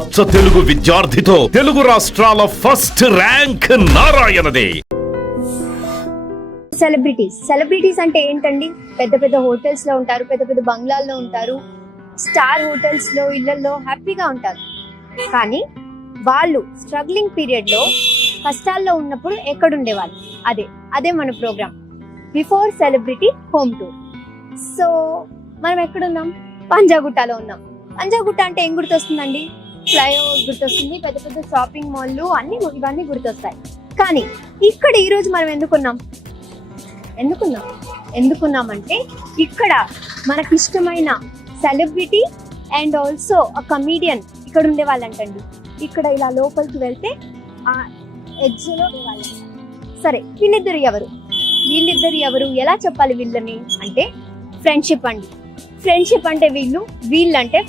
అచ్చ తెలుగు విద్యార్థితో తెలుగు రాష్ట్రాల first rank నారాయణదే. Celebrities అంటే ఏంటండి? పెద్ద పెద్ద హోటల్స్ లో ఉంటారు, పెద్ద పెద్ద బంగ్లాల్లో ఉంటారు, స్టార్ హోటల్స్ లో, ఇళ్లలో హ్యాపీగా ఉంటారు. కానీ వాళ్ళు స్ట్రగ్లింగ్ పీరియడ్ లో, కష్టాల్లో ఉన్నప్పుడు ఎక్కడుండేవాళ్ళు? అదే మన program before celebrity home tour. So మనం ఎక్కడున్నాం? పంజాగుట్టలో ఉన్నాం. పంజాగుట్ట అంటే ఏం గుర్తొస్తుందండి? ఫ్లైఓవర్ గుర్తొస్తుంది, పెద్ద పెద్ద షాపింగ్ మాల్లు ఇవన్నీ గుర్తొస్తాయి. కానీ ఇక్కడ ఈ రోజు మనం ఎందుకున్నామంటే ఇక్కడ మనకి ఇష్టమైన సెలబ్రిటీ అండ్ ఆల్సో ఆ కమీడియన్ ఇక్కడ ఉండే వాళ్ళంటండి. ఇక్కడ ఇలా లోపలికి వెళ్తే ఆ ఎడ్జ్ లో ఉండేవాళ్ళంట. సరే, వీళ్ళిద్దరు ఎవరు ఎలా చెప్పాలి వీళ్ళని అంటే? ఫ్రెండ్షిప్ అండి. ఫ్రెండ్షిప్ అంటే వీళ్ళంటే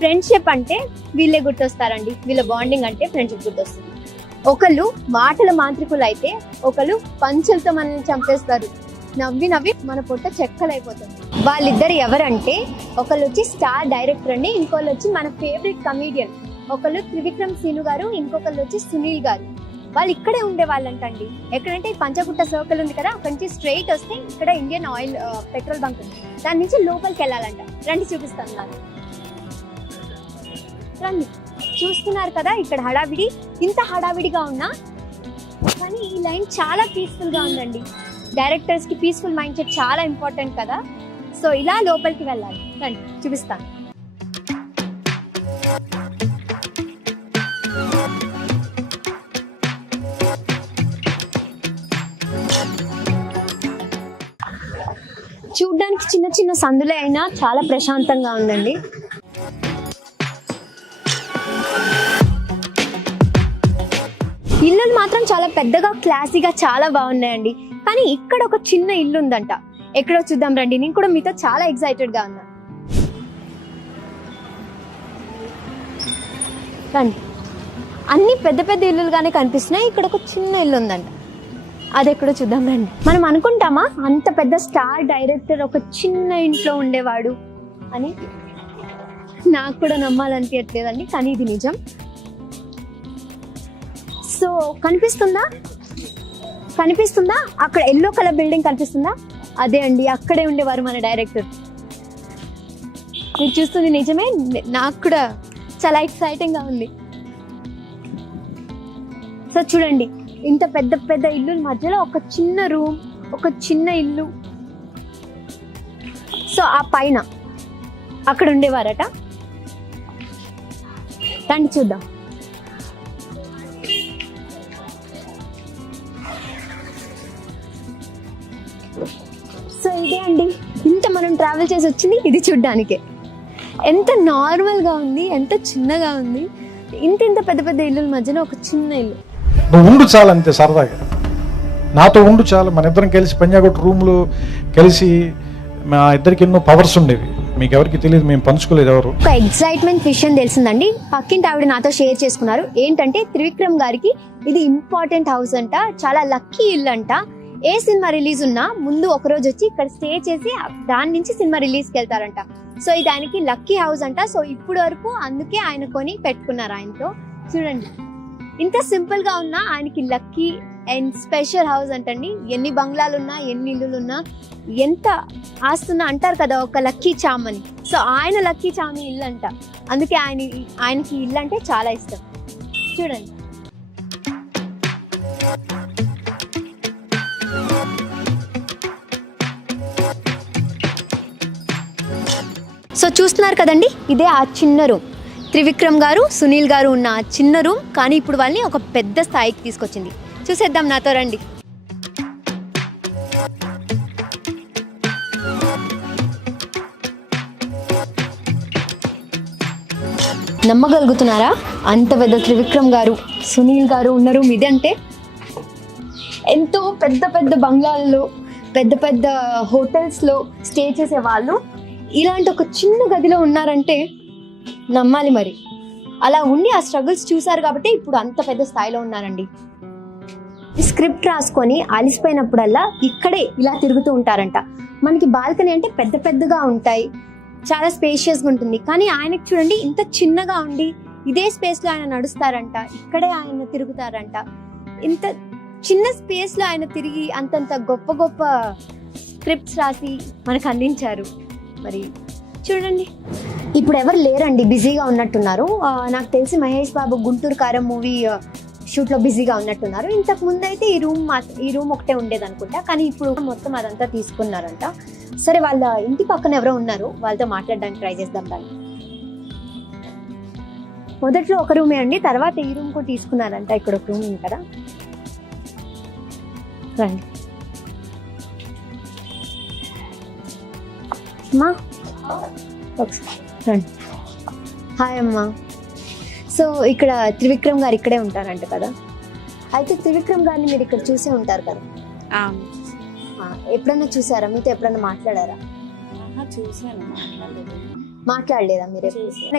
ఫ్రెండ్షిప్ అంటే వీళ్ళే గుర్తొస్తారండి. వీళ్ళ బాండింగ్ అంటే ఫ్రెండ్షిప్ గుర్తొస్తుంది. ఒకళ్ళు మాటల మాంత్రికులు అయితే ఒకళ్ళు పంచులతో మనల్ని చంపేస్తారు. నవ్వి మన పొట్ట చెక్కలైపోతుంది. వాళ్ళిద్దరు ఎవరంటే, ఒకళ్ళు వచ్చి స్టార్ డైరెక్టర్ అండి, ఇంకోళ్ళు వచ్చి మన ఫేవరెట్ కమీడియన్. ఒకళ్ళు త్రివిక్రమ్ సీను గారు, ఇంకొకళ్ళు వచ్చి సునీల్ గారు. వాళ్ళు ఇక్కడే ఉండే వాళ్ళంటండి. ఎక్కడంటే పంజాగుట్ట సర్కిల్ ఉంది కదా, అక్కడి నుంచి స్ట్రైట్ వస్తే ఇక్కడ ఇండియన్ ఆయిల్ పెట్రోల్ బంక్ ఉంది. దాని నుంచి లోపలికి వెళ్ళాలంట. రండి, చూపిస్తాను నాకు. రండి. చూస్తున్నారు కదా ఇక్కడ హడావిడి. ఇంత హడావిడిగా ఉన్నా కానీ ఈ లైన్ చాలా పీస్ఫుల్ గా ఉందండి. డైరెక్టర్స్ కి పీస్ఫుల్ మైండ్ సెట్ చాలా ఇంపార్టెంట్ కదా. సో ఇలా లోపలికి వెళ్ళాలి. రండి, చూపిస్తాను. చూడ్డానికి చిన్న చిన్న సందులే అయినా చాలా ప్రశాంతంగా ఉందండి. ఇల్లులు మాత్రం చాలా పెద్దగా, క్లాసీగా చాలా బాగున్నాయండి. కానీ ఇక్కడ ఒక చిన్న ఇల్లు ఉందంట. ఎక్కడో చూద్దాం రండి. నేను కూడా మీతో చాలా ఎక్సైటెడ్ గా ఉన్నా. రండి. అన్ని పెద్ద పెద్ద ఇల్లులుగానే కనిపిస్తున్నాయి. ఇక్కడ ఒక చిన్న ఇల్లు ఉందంట. అది ఎక్కడో చూద్దాం రండి. మనం అనుకుంటామా అంత పెద్ద స్టార్ డైరెక్టర్ ఒక చిన్న ఇంట్లో ఉండేవాడు అని? నాకు కూడా నమ్మాలనిపించట్లేదండి, కానీ ఇది నిజం. సో కనిపిస్తుందా? అక్కడ ఎల్లో కలర్ బిల్డింగ్ కనిపిస్తుందా? అదే అండి, అక్కడే ఉండేవారు మన డైరెక్టర్. మీరు చూస్తుంది నిజమే. నాకు కూడా చాలా ఎక్సైటింగ్ గా ఉంది. సో చూడండి, ఇంత పెద్ద పెద్ద ఇల్లు మధ్యలో ఒక చిన్న రూమ్, ఒక చిన్న ఇల్లు. సో ఆ పైన అక్కడ ఉండేవారట. రండి చూద్దాం. సో ఇదే అండి, ఇంత మనం ట్రావెల్ చేసి వచ్చింది ఇది చూడ్డానికే. ఎంత నార్మల్గా ఉంది, ఎంత చిన్నగా ఉంది. ఇంత పెద్ద పెద్ద ఇల్లుల మధ్యలో ఒక చిన్న ఇల్లు. నువ్వు ఉండు చాలు, అంతే. సరదాగా నాతో ఉండు చాలు. మన ఇద్దరం కలిసి పంజాగుట్ట రూమ్లో కలిసి మా ఇద్దరికి ఎన్నో పవర్స్ ఉండేవి. మీకు ఎవరికి తెలియదు, మేము పంచుకోలేదు ఎవరు. ఒక ఎక్సైట్మెంట్ విషయం తెలిసిందండి. పక్కింటి ఆవిడ నాతో షేర్ చేసుకున్నారు. ఏంటంటే త్రివిక్రమ్ గారికి ఇది ఇంపార్టెంట్ హౌస్ అంట, చాలా లక్కీ ఇల్లు అంట. ఏ సినిమా రిలీజ్ ఉన్నా ముందు ఒక రోజు వచ్చి ఇక్కడ స్టే చేసి దాని నుంచి సినిమా రిలీజ్కి వెళ్తారంట. సో ఇది ఆయనకి లక్కీ హౌస్ అంట. సో ఇప్పుడు వరకు అందుకే ఆయన కొని పెట్టుకున్నారు ఆయనతో. చూడండి, ఇంత సింపుల్ గా ఉన్నా ఆయనకి లక్కీ అండ్ స్పెషల్ హౌస్ అంటండి. ఎన్ని బంగ్లాలున్నా, ఎన్ని ఇల్లులున్నా, ఎంత ఆస్తున్నా అంటారు కదా ఒక లక్కీ చామ్ అని. సో ఆయన లక్కీ చామ్ ఇల్లు అంట. అందుకే ఆయనకి ఇల్లు అంటే చాలా ఇష్టం. చూడండి. సో చూస్తున్నారు కదండి, ఇదే ఆ చిన్న రూమ్. త్రివిక్రమ్ గారు, సునీల్ గారు ఉన్న ఆ చిన్న రూమ్. కానీ ఇప్పుడు వాళ్ళని ఒక పెద్ద స్థాయికి తీసుకొచ్చింది. చూసేద్దాం, నాతో రండి. నమ్మగలుగుతున్నారా? అంత పెద్ద త్రివిక్రమ్ గారు, సునీల్ గారు ఉన్న రూమ్ ఇది. అంటే ఎంతో పెద్ద పెద్ద బంగ్లాల్లో, పెద్ద పెద్ద హోటల్స్లో స్టే చేసే వాళ్ళు ఇలాంటి ఒక చిన్న గదిలో ఉన్నారంటే నమ్మాలి మరి. అలా ఉండి ఆ స్ట్రగుల్స్ చూసారు కాబట్టి ఇప్పుడు అంత పెద్ద స్థాయిలో ఉన్నారండి. స్క్రిప్ట్ రాసుకొని అలిసిపోయినప్పుడల్లా ఇక్కడే ఇలా తిరుగుతూ ఉంటారంట. మనకి బాల్కనీ అంటే పెద్ద పెద్దగా ఉంటాయి, చాలా స్పేషియస్గా ఉంటుంది. కానీ ఆయనకి చూడండి ఇంత చిన్నగా ఉండి ఇదే స్పేస్ లో ఆయన నడుస్తారంట, ఇక్కడే ఆయన తిరుగుతారంట. ఇంత చిన్న స్పేస్ లో ఆయన తిరిగి అంతంత గొప్ప గొప్ప స్క్రిప్ట్స్ రాసి మనకు అందించారు. మరి చూడండి, ఇప్పుడు ఎవరు లేరండి, బిజీగా ఉన్నట్టున్నారు. నాకు తెలిసి మహేష్ బాబు గుంటూరు కారం మూవీ షూట్ లో బిజీగా ఉన్నట్టున్నారు. ఇంతకు ముందు అయితే ఈ రూమ్ ఒకటే ఉండేది అనుకుంటా, కానీ ఇప్పుడు మొత్తం అదంతా తీసుకున్నారంట. సరే, వాళ్ళ ఇంటి పక్కన ఎవరో ఉన్నారు, వాళ్ళతో మాట్లాడడానికి ట్రై చేద్దాం. దాన్ని మొదట్లో ఒక రూమే అండి, తర్వాత ఈ రూమ్ కూడా తీసుకున్నారంట. ఇక్కడ ఒక రూమ్ ఉంది కదా, రండి అమ్మా, ఒకసారి రండి. హాయ్ అమ్మా. సో ఇక్కడ త్రివిక్రమ్ గారు ఇక్కడే ఉంటారంట కదా? అయితే త్రివిక్రమ్ గారిని మీరు ఇక్కడ చూసే ఉంటారు కదా? ఎప్పుడన్నా చూసారా? మీతో ఎప్పుడన్నా మాట్లాడారా? చూసాను, మాట్లాడలేదా మీరు?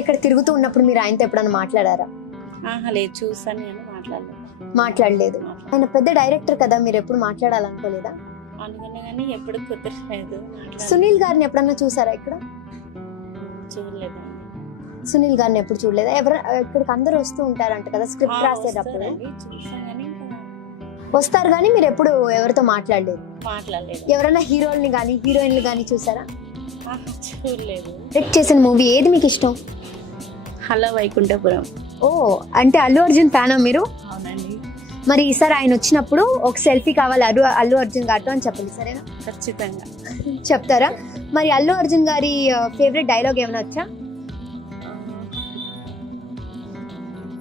ఇక్కడ తిరుగుతూ ఉన్నప్పుడు మీరు ఆయనతో ఎప్పుడన్నా మాట్లాడారా? లేదు, చూసాను నేను, మాట్లాడలేదు. ఆయన పెద్ద డైరెక్టర్ కదా, మీరు ఎప్పుడు మాట్లాడాలనుకోలేదా? అనుకున్నా కానీ ఎప్పుడు కుదరలేదు. సునీల్ గారిని ఎప్పుడన్నా చూసారా ఇక్కడ? చూడలేదు. సునీల్ గారిని ఎప్పుడు చూడలేదా? ఇక్కడికి అందరూ వస్తూ ఉంటారంట కదా స్క్రిప్ట్ రాసేటప్పుడు? వస్తారు కానీ మీరు ఎప్పుడు ఎవరితో మాట్లాడలేదు? ఎవరైనా హీరోల్ని కానీ హీరోయిన్లు కానీ చూసారా? చూడలేదు. డైరెక్ట్ చేసిన మూవీ ఏది మీకు ఇష్టం? హలో వైకుంఠపురం. ఓ, అంటే అల్లు అర్జున్ ఫ్యానా మీరు? అవునండి. మరి ఈసారి ఆయన వచ్చినప్పుడు ఒక సెల్ఫీ కావాలి అల్లు అర్జున్ గారితో అని చెప్పండి, సరేనా? ఖచ్చితంగా చెప్తారా? మరి అల్లు అర్జున్ గారి ఫేవరెట్ డైలాగ్ ఏమైనా వచ్చా?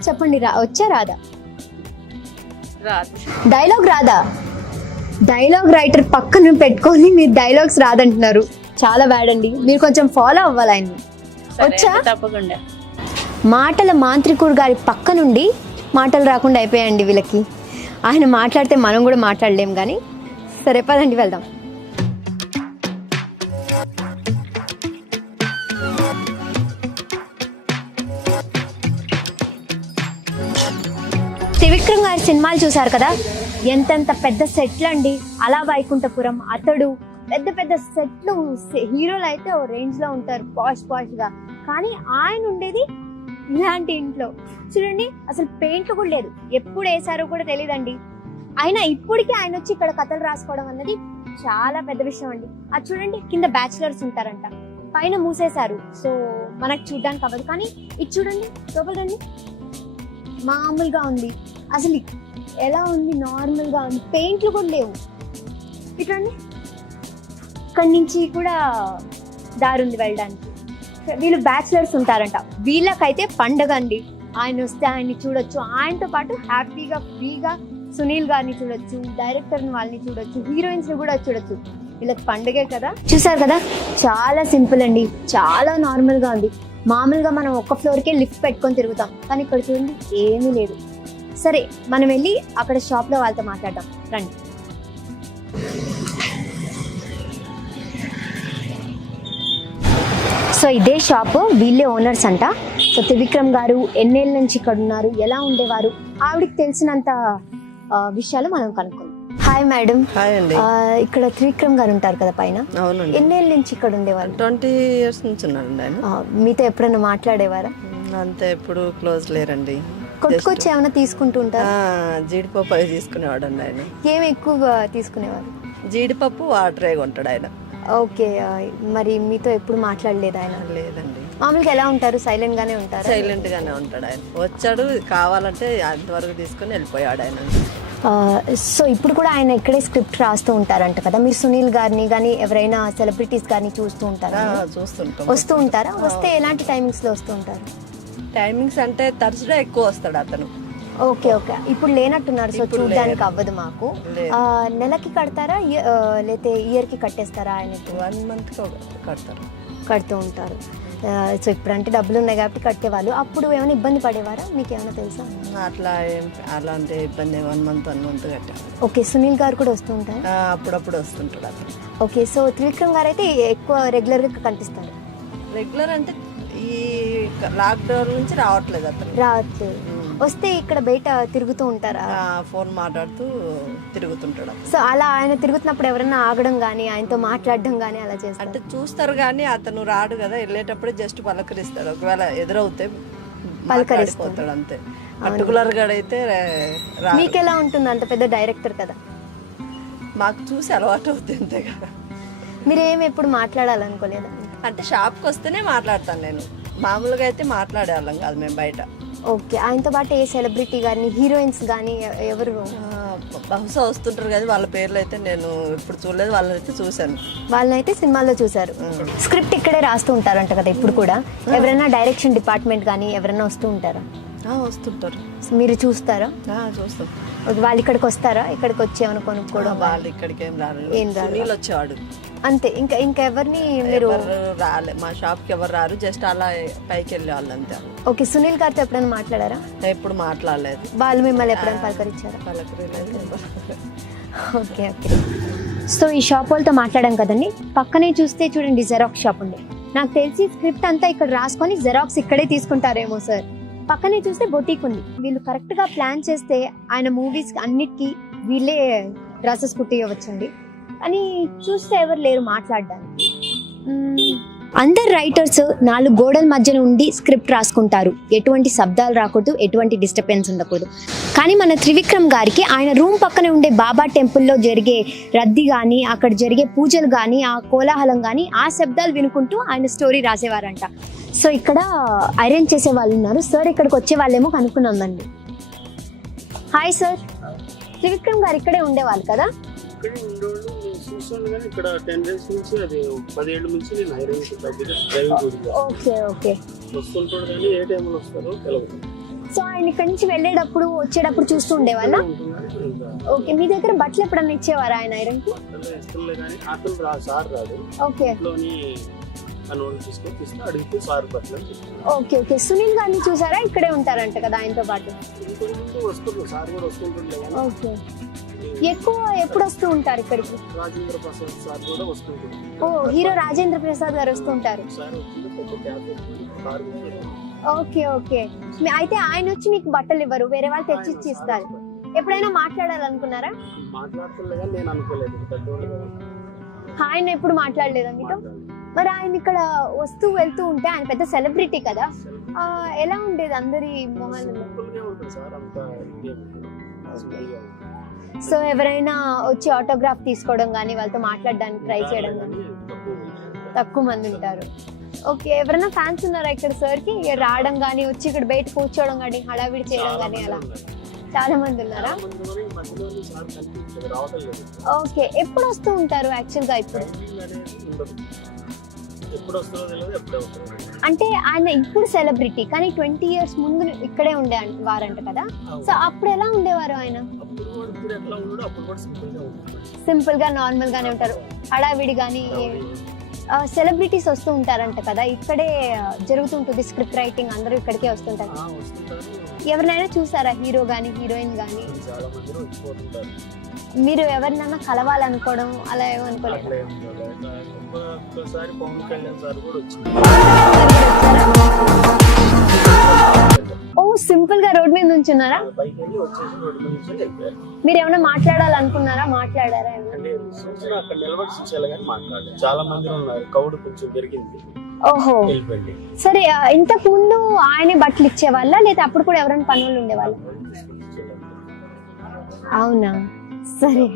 చెప్పండి. వచ్చా రాదా? రాదు. డైలాగ్ రాదా? డైలాగ్ రైటర్ పక్కన పెట్టుకొని మీరు డైలాగ్స్ రాదంటున్నారు, చాలా బ్యాడ్ అండి. మీరు కొంచెం ఫాలో అవ్వాలి ఆయన్ని. వచ్చా? తప్పకుండా. మాటల మాంత్రికుడు గారి పక్క నుండి మాటలు రాకుండా అయిపోయాయండి వీళ్ళకి. ఆయన మాట్లాడితే మనం కూడా మాట్లాడలేం కానీ. సరే పదండి వెళ్దాం. త్రివిక్రమ్ గారి సినిమాలు చూసారు కదా, ఎంతెంత పెద్ద సెట్లు అండి. అలా వైకుంఠపురం, అతడు, పెద్ద పెద్ద సెట్లు. హీరోలు అయితే ఓ రేంజ్ లో ఉంటారు, పాష్ గా. కానీ ఆయన ఉండేది ఇలాంటి ఇంట్లో. చూడండి, అసలు పెయింట్లు కూడా లేదు, ఎప్పుడు వేసారో కూడా తెలియదండి. అయినా ఇప్పటికీ ఆయన వచ్చి ఇక్కడ కథలు రాసుకోవడం అన్నది చాలా పెద్ద విషయం అండి. అది చూడండి, కింద బ్యాచిలర్స్ ఉంటారంట, పైన మూసేశారు, సో మనకు చూడడానికి అవ్వదు. కానీ ఇది చూడండి, లోపలండి మామూలుగా ఉంది. అసలు ఎలా ఉంది? నార్మల్ గా ఉంది, పెయింట్లు కూడా లేవు. ఇట్లండి, ఇక్కడి నుంచి కూడా దారి ఉంది వెళ్ళడానికి. వీళ్ళు బ్యాచిలర్స్ ఉంటారంట, వీళ్ళకైతే పండగ అండి. ఆయన వస్తే ఆయన్ని చూడొచ్చు, ఆయనతో పాటు హ్యాపీగా ఫ్రీగా సునీల్ గారిని చూడొచ్చు, డైరెక్టర్ వాళ్ళని చూడొచ్చు, హీరోయిన్స్ ని కూడా చూడొచ్చు. వీళ్ళకి పండగే కదా. చూసారు కదా, చాలా సింపుల్ అండి, చాలా నార్మల్ గా ఉంది. మామూలుగా మనం ఒక్క ఫ్లోర్కే లిఫ్ట్ పెట్టుకొని తిరుగుతాం, కానీ ఇక్కడ చూడండి ఏమీ లేదు. సరే, మనం వెళ్ళి అక్కడ షాప్ లో వాళ్ళతో మాట్లాడదాం, రండి. సో ఇదే షాపు, వీళ్ళే ఓనర్స్ అంట. సో త్రివిక్రమ్ గారు ఎన్నేళ్ళ నుంచి ఇక్కడ ఉన్నారు, ఎలా ఉండేవారు, ఆవిడకి తెలిసినంత విషయాలు మనం కనుక్కుందాం. Hi madam. హాయ్ అండి. ఇక్కడ త్రివిక్రమ్ గారు ఉంటారు కదా పైన? అవునండి. ఎన్నేళ్ళ నుంచి ఇక్కడ ఉండేవారు? 20 years నుంచి ఉన్నారండి ఆయన. మీతో ఎప్పుడైనా మాట్లాడేవారా? అంతే, ఎప్పుడు క్లోజ్ లేరండి. కొట్టుకొచ్చి ఏమైనా తీసుకుంటూ ఉంటారు? జీడిపప్పు అవి తీసుకునేవాడు అండి ఆయన. ఏమి ఎక్కువగా తీసుకునేవారు? జీడిపప్పు వాటరే కొంటాడు ఆయన. ఓకే. మరి మీతో ఎప్పుడు మాట్లాడలేదు ఆయన? లేదండి. మామూలుగా ఎలా ఉంటారు? సైలెంట్ గానే ఉంటారు? సైలెంట్ గానే ఉంటాడు ఆయన. వచ్చాడు, కావాలంటే అంతవరకు తీసుకుని వెళ్ళిపోయాడు ఆయన. సో ఇప్పుడు కూడా ఆయన ఇక్కడే స్క్రిప్ట్ రాస్తూ ఉంటారంట కదా. మీరు సునీల్ గారిని కానీ ఎవరైనా సెలబ్రిటీస్ గారిని చూస్తూ ఉంటారా? చూస్తుంటాం. వస్తూ ఉంటారా? వస్తే ఎలాంటి టైమింగ్స్ లో వస్తూ ఉంటారు? టైమింగ్స్ అంటే తరచుగా ఎక్కువ వస్తాడు అతను. ఓకే. ఇప్పుడు లేనట్టున్నారు, సో చూడడానికి అవ్వదు మాకు. నెలకి కడతారా లేకపోతే ఇయర్ కి కట్టేస్తారా? ఆయనకి 1 month కడుతూ ఉంటారు. సో ఇప్పుడంటే డబ్బులు ఉన్నాయి కాబట్టి కట్టేవాళ్ళు. అప్పుడు ఏమైనా ఇబ్బంది పడేవారా? మీకు ఏమైనా తెలుసా? అలాంటి ఇబ్బంది 1 month కట్టారు. ఓకే. సునీల్ గారు కూడా వస్తూ ఉంటారు? అప్పుడప్పుడు వస్తుంటాడు అతను. ఓకే. సో త్రివిక్రమ్ గారు అయితే ఎక్కువ రెగ్యులర్ గా కనిపిస్తారు? రెగ్యులర్ అంటే ఈ లాక్డౌన్ నుంచి రావట్లేదు అతను. రావట్లేదు. వస్తే ఇక్కడ బయట తిరుగుతూ ఉంటారా? ఫోన్ మాట్లాడుతూ తిరుగుతుంటాడు. సో అలా ఆయన తిరుగుతున్నప్పుడు ఎవరైనా ఆగడం కానీ ఆయనతో మాట్లాడడం కానీ అలా చేస్తారు? అంటే చూస్తారు కానీ అతను రాడు కదా, వెళ్ళేటప్పుడు జస్ట్ పలకరిస్తాడు. ఒకవేళ ఎదురవుతే పలకరిస్తాడు. మాట్లాడిపోతాడు అంతే. పర్టికులర్ గా అయితే రాడు. మీకు ఎలా ఉంటుంది, అంత పెద్ద డైరెక్టర్ కదా? మాకు చూసి అలవాటు అవుతుంది అంతేగా. మీరు ఏమి ఎప్పుడు మాట్లాడాలనుకోలేదా? అంటే షాప్కి వస్తేనే మాట్లాడతాను నేను, మామూలుగా అయితే మాట్లాడేవాళ్ళం కాదు మేము బయట. ఓకే. ఆయనతో పాటు ఏ సెలబ్రిటీ కానీ హీరోయిన్స్ కానీ ఎవరు? బహుశా వస్తుంటారు కదా, వాళ్ళ పేర్లు అయితే నేను ఇప్పుడు చూడలేదు, వాళ్ళని అయితే చూశాను. వాళ్ళనైతే సినిమాల్లో చూసారు. స్క్రిప్ట్ ఇక్కడే రాస్తూ ఉంటారంట కదా ఇప్పుడు కూడా? ఎవరైనా డైరెక్షన్ డిపార్ట్మెంట్ కానీ ఎవరైనా వస్తూ ఉంటారా? వస్తుంటారు. మీరు చూస్తారా? చూస్తాం. వాళ్ళు ఇక్కడికి వస్తారా? ఇక్కడికి వచ్చి ఏమైనా కొనుక్కోవడం? వాళ్ళు ఇక్కడికి ఏం రారు. సునీల్ వచ్చేవాడు అంతే. ఇంకా ఎవరిని మీరు? రాలే, మా షాప్కి ఎవరు రారు, జస్ట్ అలా పైకి వెళ్ళే వాళ్ళు అంతే. ఓకే. సునీల్ గారితో ఎప్పుడైనా మాట్లాడారా? ఎప్పుడు మాట్లాడలేదు. వాళ్ళు మిమ్మల్ని ఎప్పుడైనా పలకరించారా? Okay okay. సో ఈ షాప్ వాళ్ళతో మాట్లాడాం కదండి. పక్కనే చూస్తే చూడండి జెరాక్స్ షాప్ ఉంది. నాకు తెలిసి స్క్రిప్ట్ అంతా ఇక్కడ రాసుకొని జెరాక్స్ ఇక్కడే తీసుకుంటారేమో సార్. పక్కనే చూస్తే బొటీక్ ఉంది. వీళ్ళు కరెక్ట్ గా ప్లాన్ చేస్తే ఆయన మూవీస్ అన్నిటికీ వీళ్ళే డ్రెస్సెస్ కుట్టియవచ్చండి. అని చూస్తే ఎవరు లేరు మాట్లాడడానికి. అందరు రైటర్స్ 4 గోడల మధ్యన ఉండి స్క్రిప్ట్ రాసుకుంటారు. ఎటువంటి శబ్దాలు రాకూడదు, ఎటువంటి డిస్టర్బెన్స్ ఉండకూడదు. కానీ మన త్రివిక్రమ్ గారికి ఆయన రూమ్ పక్కనే ఉండే బాబా టెంపుల్లో జరిగే రద్దీ కానీ, అక్కడ జరిగే పూజలు కానీ, ఆ కోలాహలం కానీ, ఆ శబ్దాలు వినుకుంటూ ఆయన స్టోరీ రాసేవారంట. సో ఇక్కడ అరేంజ్ చేసే వాళ్ళు ఉన్నారు. సార్ ఇక్కడికి వచ్చే వాళ్ళేమో కనుక్కున్నామండి. Hi sir. త్రివిక్రమ్ గారు ఇక్కడే ఉండేవాళ్ళు కదా? ఇక్కడే ఉండేవాళ్ళు. నేను చూసాను కానీ ఇక్కడ 10 డేస్ నుంచి, అది 10 ఏళ్ళ నుంచి నేను ఐరన్కి డ్రైవింగ్ గురించి ఓకే ఓకే. వస్తుంటాడు కానీ ఏ టైంలో వస్తారో తెలియదు. సో ఆయన ఇక్కడి నుంచి వెళ్ళేటప్పుడు వచ్చేటప్పుడు చూస్తూ ఉండేవాళ్ళ? ఓకే. మీ దగ్గర బట్టలు ఎప్పుడన్నా ఇచ్చేవారా ఆయన ఐరన్ కి? ఇస్తుండే కానీ అతను సార్ రాదు. ఓకే. ఇంట్లోని పనులు తీసుకొని తీస్తే అడిగితే సార్ బట్టలు. Okay okay. సునీల్ గారిని చూసారా? ఇక్కడే ఉంటారంట కదా ఆయనతో పాటు? ఇంకొంచెం వస్తుంటారు, సార్ కూడా వస్తుంటుండే కానీ. ఓకే. ఎక్కువ ఎప్పుడు వస్తూ ఉంటారు ఇక్కడికి? రాజేంద్ర ప్రసాద్ సార్ కూడా వస్తుంటారు. ఓ, హీరో రాజేంద్ర ప్రసాద్ గారు వస్తుంటారు. సార్ వచ్చింది పెద్ద క్యాబ్ కార్. Okay okay. అయితే ఆయన వచ్చి మీకు బట్టలు ఇవ్వరు, వేరే వాళ్ళు తెచ్చి ఇస్తారు. ఎప్పుడైనా మాట్లాడాలనుకున్నారా? మాట్లాడుతుండే కానీ నేను అనుకోలేదు. పెద్దవాళ్ళు ఆయన ఎప్పుడు మాట్లాడలేదా మీతో? మరి ఆయన ఇక్కడ వస్తూ వెళ్తూ ఉంటే ఆయన పెద్ద సెలబ్రిటీ కదా, ఎలా ఉండేది అందరి మొహాలలో? సో ఎవరైనా వచ్చి ఆటోగ్రాఫ్ తీసుకోవడం కానీ, వాళ్ళతో మాట్లాడడానికి ట్రై చేయడం కానీ తక్కువ మంది ఉంటారు. ఓకే. ఎవరైనా ఫ్యాన్స్ ఉన్నారా ఇక్కడ సార్ కి? రావడం కానీ, వచ్చి ఇక్కడ బయట కూర్చోవడం కానీ, హడావిడి చేయడం కానీ అలా చాలా మంది ఉన్నారా? ఓకే. ఎప్పుడు వస్తూ ఉంటారు యాక్చువల్ గా? ఇప్పుడు అంటే ఆయన ఇప్పుడు సెలబ్రిటీ కానీ 20 years ముందు ఇక్కడే ఉండే వారంట కదా. సో అప్పుడు ఎలా ఉండేవారు ఆయన? సింపుల్ గా నార్మల్ గానే ఉంటారు, హడావిడి కానీ. సెలబ్రిటీస్ వస్తూ ఉంటారంట కదా, ఇక్కడే జరుగుతుంటుంది స్క్రిప్ట్ రైటింగ్, అందరూ ఇక్కడికే వస్తుంటారు. ఎవరినైనా చూసారా, హీరో గానీ హీరోయిన్ గానీ? మీరు ఎవరినైనా కలవాలనుకోవడం అలా ఏమనుకోలేదు? ఓ, సింపుల్ గా రోడ్ మీద నుంచున్నారా? మీరు ఏమైనా మాట్లాడాలనుకున్నారా? మాట్లాడారా? చాలా మంది ఉన్నారు, కౌడు కొంచెం పెరిగింది. ఓహో, సరే. ఇంతకు ముందు ఆయనే బట్టలు ఇచ్చేవాళ్ళ, లేదా అప్పుడు కూడా ఎవరైనా పనులు ఉండేవాళ్ళ? అవునా, సరే.